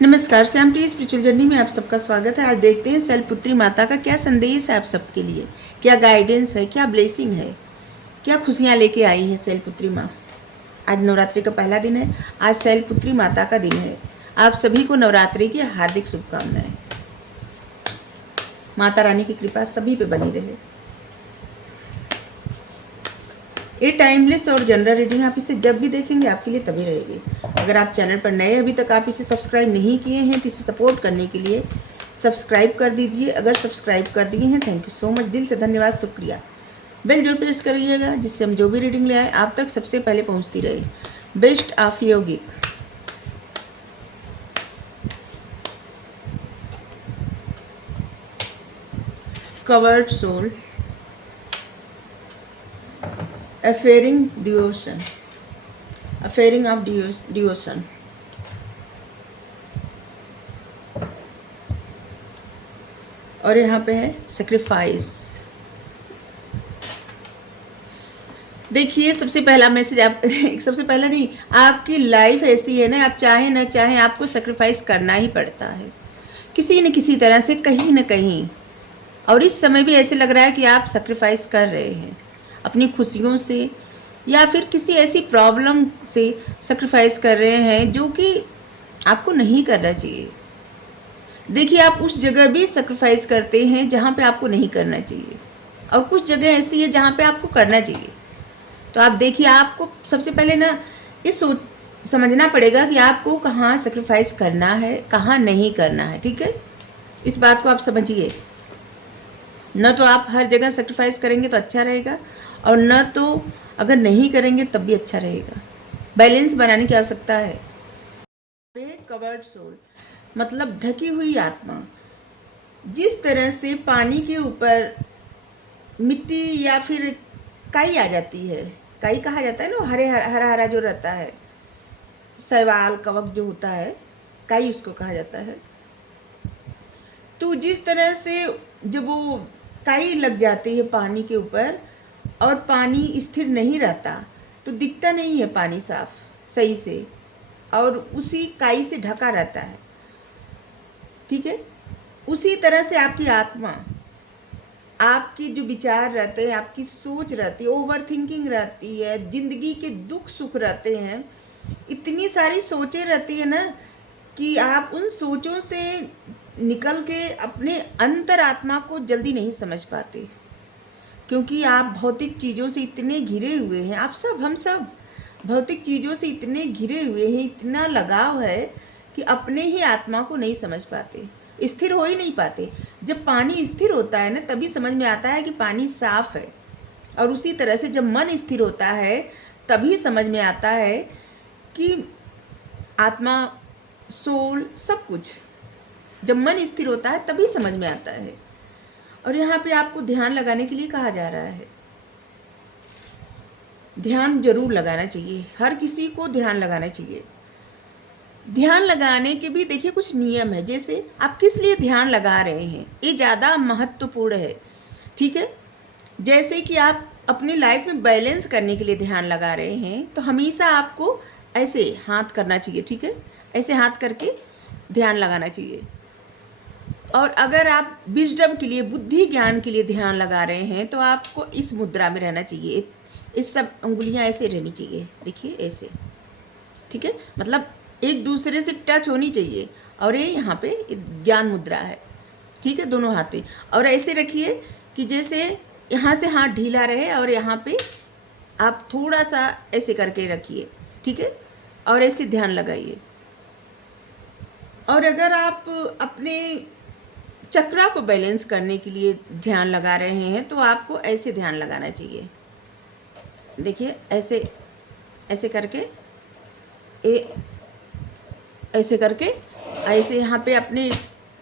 नमस्कार, श्यामप्रिय spiritual journey में आप सबका स्वागत है। आज देखते हैं शैलपुत्री माता का क्या संदेश है आप सबके लिए, क्या गाइडेंस है, क्या ब्लेसिंग है, क्या खुशियां लेके आई है शैलपुत्री माँ। आज नवरात्रि का पहला दिन है, आज शैलपुत्री माता का दिन है। आप सभी को नवरात्रि की हार्दिक शुभकामनाएं। माता रानी की कृपा सभी पे बनी रहे। ये टाइमलेस और जनरल रीडिंग आप इसे जब भी देखेंगे आपके लिए तभी रहेगी। अगर आप चैनल पर नए अभी तक आप इसे सब्सक्राइब नहीं किए हैं तो इसे सपोर्ट करने के लिए सब्सक्राइब कर दीजिए। अगर सब्सक्राइब कर दिए हैं थैंक यू सो मच, दिल से धन्यवाद, शुक्रिया। बेल जरूर प्रेस करिएगा जिससे हम जो भी रीडिंग ले आए आप तक सबसे पहले पहुंचती रहे। बेस्ट ऑफ योगिक। Covered soul, offering devotion, offering of devotion, और यहाँ पे है सेक्रीफाइस। देखिए, सबसे पहला मैसेज आप सबसे पहला नहीं, आपकी लाइफ ऐसी है ना, आप चाहे ना चाहे आपको सेक्रीफाइस करना ही पड़ता है किसी न किसी तरह से, कहीं ना कहीं। और इस समय भी ऐसे लग रहा है कि आप सेक्रीफाइस कर रहे हैं अपनी खुशियों से, या फिर किसी ऐसी प्रॉब्लम से सेक्रीफाइस कर रहे हैं जो कि आपको नहीं करना चाहिए। देखिए, आप उस जगह भी सेक्रीफाइस करते हैं जहाँ पे आपको नहीं करना चाहिए, और कुछ जगह ऐसी है जहाँ पे आपको करना चाहिए। तो आप देखिए, आपको सबसे पहले ना ये समझना पड़ेगा कि आपको कहाँ सेक्रीफाइस करना है, कहाँ नहीं करना है। ठीक है, इस बात को आप समझिए। न तो आप हर जगह सेक्रीफाइस करेंगे तो अच्छा रहेगा, और न तो अगर नहीं करेंगे तब भी अच्छा रहेगा। बैलेंस बनाने की आवश्यकता है। कवर्ड सोल मतलब ढकी हुई आत्मा। जिस तरह से पानी के ऊपर मिट्टी या फिर काई आ जाती है, काई कहा जाता है ना, हरा हरा जो रहता है, शैवाल कवक जो होता है, काई उसको कहा जाता है। तो जिस तरह से जब वो काई लग जाती है पानी के ऊपर और पानी स्थिर नहीं रहता तो दिखता नहीं है पानी साफ सही से, और उसी काई से ढका रहता है। ठीक है, उसी तरह से आपकी आत्मा, आपकी जो विचार रहते हैं, आपकी सोच रहती है, ओवर थिंकिंग रहती है, जिंदगी के दुख सुख रहते हैं, इतनी सारी सोचें रहती है ना कि आप उन सोचों से निकल के अपने अंतरात्मा को जल्दी नहीं समझ पाते, क्योंकि आप भौतिक चीज़ों से इतने घिरे हुए हैं। आप सब, हम सब भौतिक चीज़ों से इतने घिरे हुए हैं, इतना लगाव है कि अपने ही आत्मा को नहीं समझ पाते, स्थिर हो ही नहीं पाते। जब पानी स्थिर होता है ना तभी समझ में आता है कि पानी साफ है, और उसी तरह से जब मन स्थिर होता है तभी समझ में आता है कि आत्मा, सोल, सब कुछ जब मन स्थिर होता है तभी समझ में आता है। और यहाँ पे आपको ध्यान लगाने के लिए कहा जा रहा है। ध्यान जरूर लगाना चाहिए, हर किसी को ध्यान लगाना चाहिए। ध्यान लगाने के भी देखिए कुछ नियम है, जैसे आप किस लिए ध्यान लगा रहे हैं ये ज़्यादा महत्वपूर्ण है। ठीक है, जैसे कि आप अपनी लाइफ में बैलेंस करने के लिए ध्यान लगा रहे हैं तो हमेशा आपको ऐसे हाथ करना चाहिए। ठीक है, ऐसे हाथ करके ध्यान लगाना चाहिए। और अगर आप विजडम के लिए, बुद्धि ज्ञान के लिए ध्यान लगा रहे हैं तो आपको इस मुद्रा में रहना चाहिए। इस सब उंगलियां ऐसे रहनी चाहिए, देखिए ऐसे। ठीक है, मतलब एक दूसरे से टच होनी चाहिए। और ये यहाँ पे ज्ञान मुद्रा है। ठीक है, दोनों हाथ पे, और ऐसे रखिए कि जैसे यहाँ से हाथ ढीला रहे और यहाँ पे आप थोड़ा सा ऐसे करके रखिए। ठीक है, और ऐसे ध्यान लगाइए। और अगर आप अपने चक्रा को बैलेंस करने के लिए ध्यान लगा रहे हैं तो आपको ऐसे ध्यान लगाना चाहिए। देखिए ऐसे, ऐसे करके ऐसे करके ऐसे यहाँ पे अपने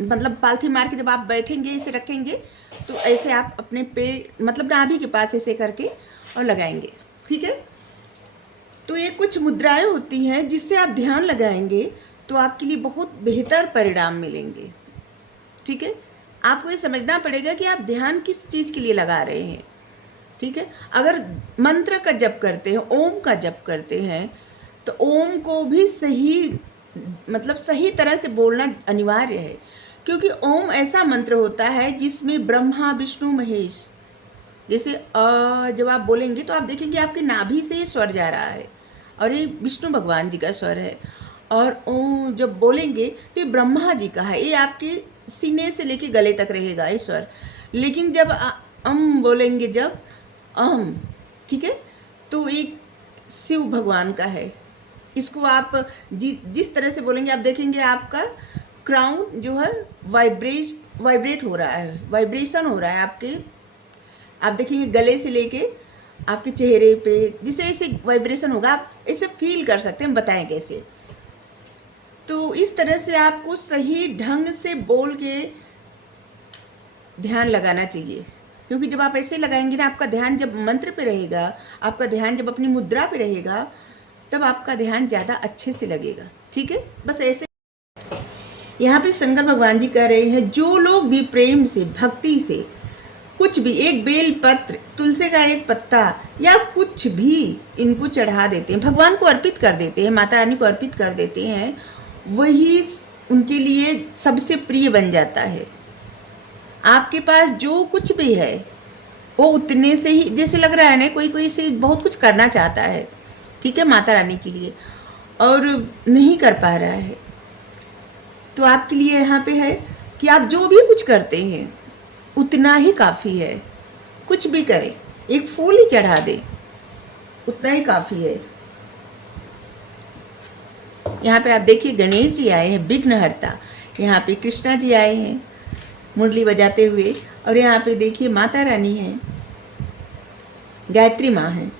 मतलब पालथी मार के जब आप बैठेंगे, ऐसे रखेंगे तो ऐसे आप अपने पेट मतलब नाभि के पास ऐसे करके और लगाएंगे। ठीक है, तो ये कुछ मुद्राएं होती हैं जिससे आप ध्यान लगाएंगे तो आपके लिए बहुत बेहतर परिणाम मिलेंगे। ठीक है, आपको ये समझना पड़ेगा कि आप ध्यान किस चीज़ के लिए लगा रहे हैं। ठीक है, अगर मंत्र का जप करते हैं, ओम का जप करते हैं, तो ओम को भी सही मतलब सही तरह से बोलना अनिवार्य है, क्योंकि ओम ऐसा मंत्र होता है जिसमें ब्रह्मा विष्णु महेश, जैसे जब आप बोलेंगे तो आप देखेंगे आपकी नाभि से ये स्वर जा रहा है और ये विष्णु भगवान जी का स्वर है। और ओम जब बोलेंगे तो ये ब्रह्मा जी का है, ये आपके सीने से लेके गले तक रहेगा ये स्वर। लेकिन जब अम बोलेंगे, जब अम, ठीक है, तो एक शिव भगवान का है। इसको आप जिस तरह से बोलेंगे आप देखेंगे आपका क्राउन जो है वाइब्रेट हो रहा है, वाइब्रेशन हो रहा है आपके, आप देखेंगे गले से लेके आपके चेहरे पे जिसे ऐसे वाइब्रेशन होगा, आप इसे फील कर सकते हैं। हम बताएं कैसे। तो इस तरह से आपको सही ढंग से बोल के ध्यान लगाना चाहिए, क्योंकि जब आप ऐसे लगाएंगे ना, आपका ध्यान जब मंत्र पे रहेगा, आपका ध्यान जब अपनी मुद्रा पे रहेगा, तब आपका ध्यान ज़्यादा अच्छे से लगेगा। ठीक है, बस ऐसे। यहाँ पे शंकर भगवान जी कह रहे हैं, जो लोग भी प्रेम से भक्ति से कुछ भी, एक बेल पत्र, तुलसी का एक पत्ता या कुछ भी इनको चढ़ा देते हैं, भगवान को अर्पित कर देते हैं, माता रानी को अर्पित कर देते हैं, वही उनके लिए सबसे प्रिय बन जाता है। आपके पास जो कुछ भी है वो उतने से ही, जैसे लग रहा है ना कोई कोई से बहुत कुछ करना चाहता है, ठीक है, माता रानी के लिए, और नहीं कर पा रहा है, तो आपके लिए यहाँ पे है कि आप जो भी कुछ करते हैं उतना ही काफ़ी है। कुछ भी करें, एक फूल ही चढ़ा दे, उतना ही काफ़ी है। यहाँ पे आप देखिए गणेश जी आए हैं, विघ्नहर्ता। यहाँ पे कृष्णा जी आए हैं मुरली बजाते हुए, और यहाँ पे देखिए माता रानी हैं, गायत्री माँ हैं,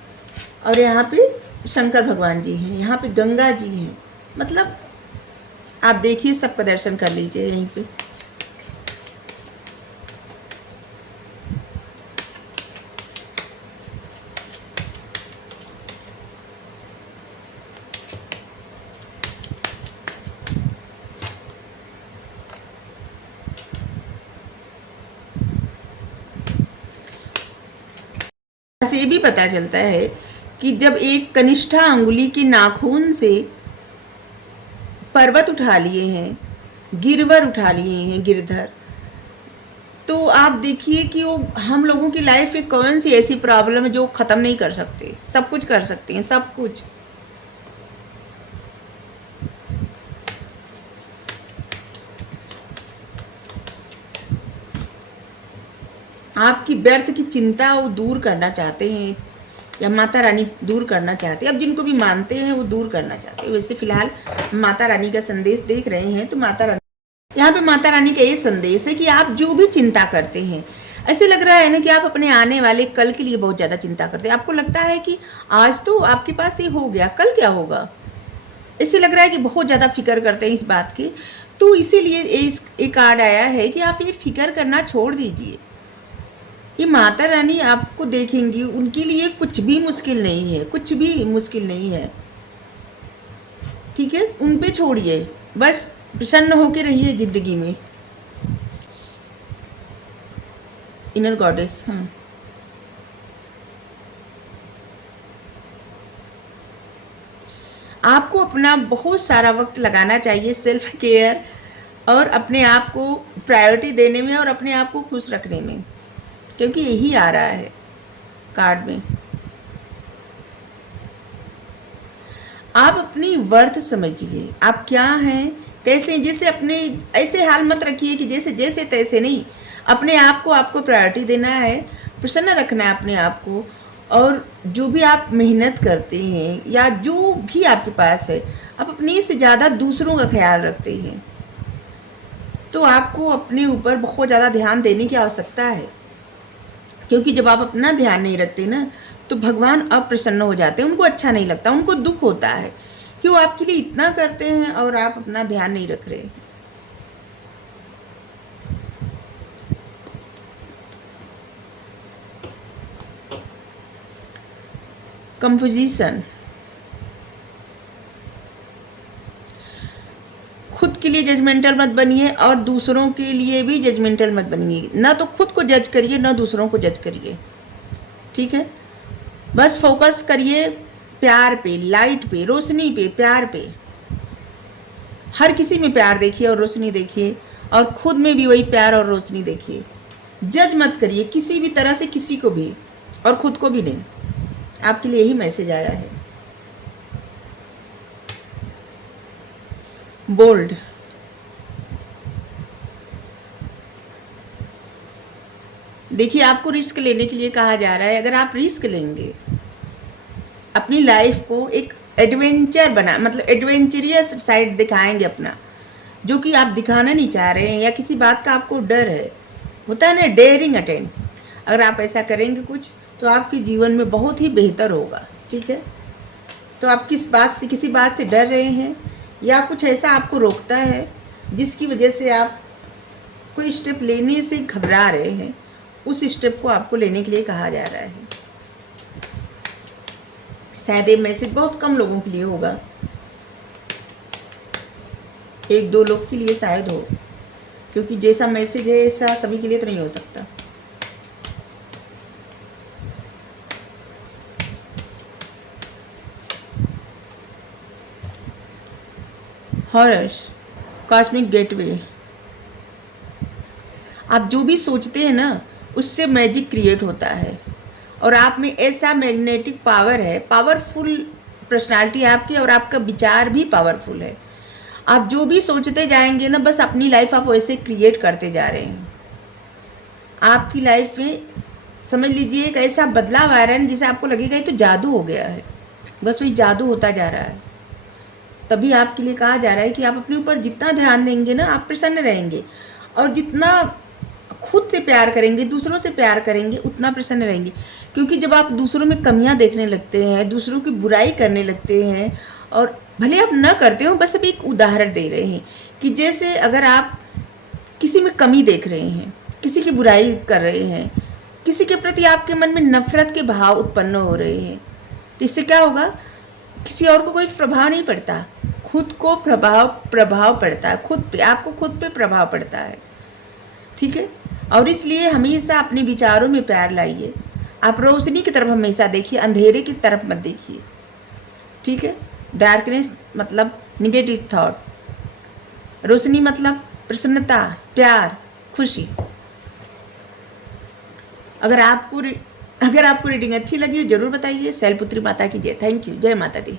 और यहाँ पे शंकर भगवान जी हैं, यहाँ पे गंगा जी हैं। मतलब आप देखिए, सबका दर्शन कर लीजिए यहीं पे। से ये भी पता चलता है कि जब एक कनिष्ठा अंगुली की नाखून से पर्वत उठा लिए हैं, गिरवर उठा लिए हैं, गिरधर, तो आप देखिए कि वो हम लोगों की लाइफ में कौन सी ऐसी प्रॉब्लम है जो ख़त्म नहीं कर सकते। सब कुछ कर सकते हैं, सब कुछ। आपकी व्यर्थ की चिंता वो दूर करना चाहते हैं, या माता रानी दूर करना चाहते हैं। अब जिनको भी मानते हैं वो दूर करना चाहते हैं। वैसे फिलहाल माता रानी का संदेश देख रहे हैं, तो माता रानी, यहाँ पे माता रानी का ये संदेश है कि आप जो भी चिंता करते हैं, ऐसे लग रहा है ना कि आप अपने आने वाले कल के लिए बहुत ज़्यादा चिंता करते हैं। आपको लगता है कि आज तो आपके पास ये हो गया, कल क्या होगा, ऐसे लग रहा है कि बहुत ज़्यादा फिक्र करते हैं इस बात की। तो इसीलिए एक कार्ड आया है कि आप ये फिक्र करना छोड़ दीजिए। ये माता रानी आपको देखेंगी, उनके लिए कुछ भी मुश्किल नहीं है, कुछ भी मुश्किल नहीं है। ठीक है, उन पे छोड़िए, बस प्रसन्न होके रहिए जिंदगी में। Inner goddess. हाँ, आपको अपना बहुत सारा वक्त लगाना चाहिए सेल्फ केयर और अपने आप को प्रायोरिटी देने में और अपने आप को खुश रखने में, क्योंकि यही आ रहा है कार्ड में। आप अपनी वर्थ समझिए, आप क्या हैं, कैसे, जैसे अपने ऐसे हाल मत रखिए कि जैसे जैसे तैसे नहीं। अपने आप को आपको प्रायोरिटी देना है, प्रसन्न रखना है अपने आप को। और जो भी आप मेहनत करते हैं या जो भी आपके पास है, आप अपने से ज़्यादा दूसरों का ख्याल रखते हैं, तो आपको अपने ऊपर बहुत ज़्यादा ध्यान देने की आवश्यकता है। क्योंकि जब आप अपना ध्यान नहीं रखते ना, तो भगवान अप्रसन्न हो जाते हैं, उनको अच्छा नहीं लगता, उनको दुख होता है कि वो आपके लिए इतना करते हैं और आप अपना ध्यान नहीं रख रहे। कंपोजिशन, खुद के लिए जजमेंटल मत बनिए और दूसरों के लिए भी जजमेंटल मत बनिए। ना तो खुद को जज करिए, ना दूसरों को जज करिए। ठीक है, बस फोकस करिए प्यार पे, लाइट पे, रोशनी पे, प्यार पे। हर किसी में प्यार देखिए और रोशनी देखिए, और खुद में भी वही प्यार और रोशनी देखिए। जज मत करिए किसी भी तरह से किसी को भी, और खुद को भी नहीं। आपके लिए यही मैसेज आया है। बोल्ड, देखिए आपको रिस्क लेने के लिए कहा जा रहा है। अगर आप रिस्क लेंगे, अपनी लाइफ को एक एडवेंचर बना, मतलब एडवेंचरियस साइड दिखाएंगे अपना, जो कि आप दिखाना नहीं चाह रहे हैं, या किसी बात का आपको डर है, होता है ना डेयरिंग अटेंड। अगर आप ऐसा करेंगे कुछ, तो आपके जीवन में बहुत ही बेहतर होगा। ठीक है, तो आप किस बात से, किसी बात से डर रहे हैं, या कुछ ऐसा आपको रोकता है जिसकी वजह से आप कोई स्टेप लेने से घबरा रहे हैं, उस स्टेप को आपको लेने के लिए कहा जा रहा है। शायद ये मैसेज बहुत कम लोगों के लिए होगा, 1-2 लोग के लिए शायद हो, क्योंकि जैसा मैसेज है ऐसा सभी के लिए तो नहीं हो सकता। हॉरर्स, कॉस्मिक गेटवे, आप जो भी सोचते हैं ना, उससे मैजिक क्रिएट होता है, और आप में ऐसा मैग्नेटिक पावर है, पावरफुल पर्सनालिटी है आपकी, और आपका विचार भी पावरफुल है। आप जो भी सोचते जाएंगे ना, बस अपनी लाइफ आप वैसे क्रिएट करते जा रहे हैं। आपकी लाइफ में समझ लीजिए एक ऐसा बदलाव आ रहा है जिसे आपको लगेगा ये तो जादू हो गया है, बस वही जादू होता जा रहा है। तभी आपके लिए कहा जा रहा है कि आप अपने ऊपर जितना ध्यान देंगे ना, आप प्रसन्न रहेंगे, और जितना खुद से प्यार करेंगे, दूसरों से प्यार करेंगे, उतना प्रसन्न रहेंगे। क्योंकि जब आप दूसरों में कमियां देखने लगते हैं, दूसरों की बुराई करने लगते हैं, और भले आप न करते हो, बस अभी एक उदाहरण दे रहे हैं कि जैसे अगर आप किसी में कमी देख रहे हैं, किसी की बुराई कर रहे हैं, किसी के प्रति आपके मन में नफरत के भाव उत्पन्न हो रहे हैं, तो इससे क्या होगा, किसी और को कोई प्रभाव नहीं पड़ता, खुद को प्रभाव पड़ता है, खुद पे, आपको खुद पे प्रभाव पड़ता है। ठीक है, और इसलिए हमेशा अपने विचारों में प्यार लाइए। आप रोशनी की तरफ हमेशा देखिए, अंधेरे की तरफ मत देखिए। ठीक है, डार्कनेस मतलब निगेटिव थॉट, रोशनी मतलब प्रसन्नता, प्यार, खुशी। अगर आपको रीडिंग अच्छी लगी हो जरूर बताइए। शैलपुत्री माता की जय। Thank you. जय माता दी।